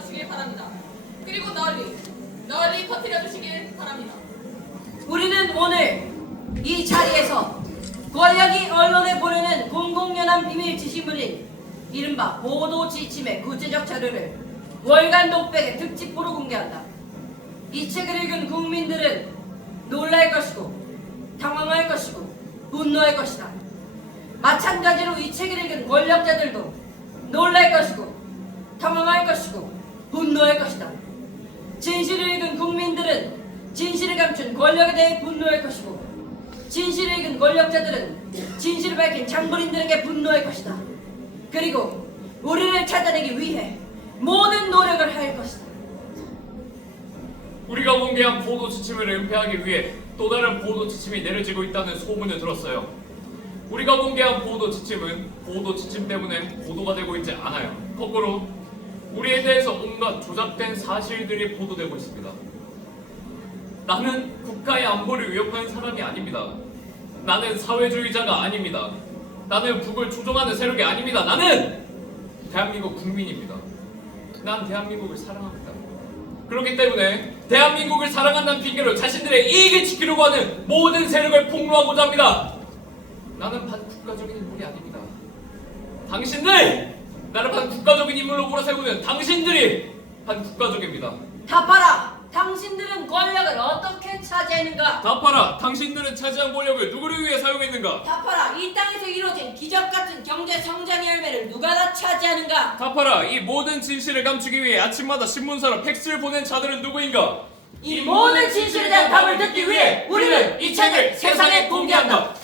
주시길 바랍니다. 그리고 널리, 널리 퍼뜨려 주시길 바랍니다. 우리는 오늘 이 자리에서 권력이 언론에 보내는 공공연한 비밀 지시물인 이른바 보도 지침의 구체적 자료를 월간 독백의 특집으로 공개한다. 이 책을 읽은 국민들은 놀랄 것이고 당황할 것이고 분노할 것이다. 마찬가지로 이 책을 읽은 권력자들도 놀랄 것이고 당황할 것이고 분노할 것이다. 진실을 읽은 국민들은 진실을 감춘 권력에 대해 분노할 것이고 진실을 읽은 권력자들은 진실을 밝힌 장본인들에게 분노할 것이다. 그리고 우리를 찾아내기 위해 모든 노력을 할 것이다. 우리가 공개한 보도 지침을 은폐하기 위해 또 다른 보도 지침이 내려지고 있다는 소문을 들었어요. 우리가 공개한 보도 지침은 보도 지침 때문에 보도가 되고 있지 않아요. 거꾸로 우리에 대해서 온갖 조작된 사실들이 보도되고 있습니다. 나는 국가의 안보를 위협하는 사람이 아닙니다. 나는 사회주의자가 아닙니다. 나는 북을 조종하는 세력이 아닙니다. 나는 대한민국 국민입니다. 난 대한민국을 사랑합니다. 그렇기 때문에 대한민국을 사랑한다는 핑계로 자신들의 이익을 지키려고 하는 모든 세력을 폭로하고자 합니다. 나는 반국가적인 인물이 아닙니다. 당신들! 나를 반국가적인 인물로 몰아세우는 당신들이 반국가적입니다. 답하라! 당신들은 권력을 어떻게 차지했는가? 답하라! 당신들은 차지한 권력을 누구를 위해 사용했는가? 답하라! 이 땅에서 이루어진 기적 같은 경제 성장의 열매를 누가 다 차지하는가? 답하라! 이 모든 진실을 감추기 위해 아침마다 신문사로 팩스를 보낸 자들은 누구인가? 이 모든 진실에 대한 답을 듣기 위해 우리는 이 책을 세상에 공개한다.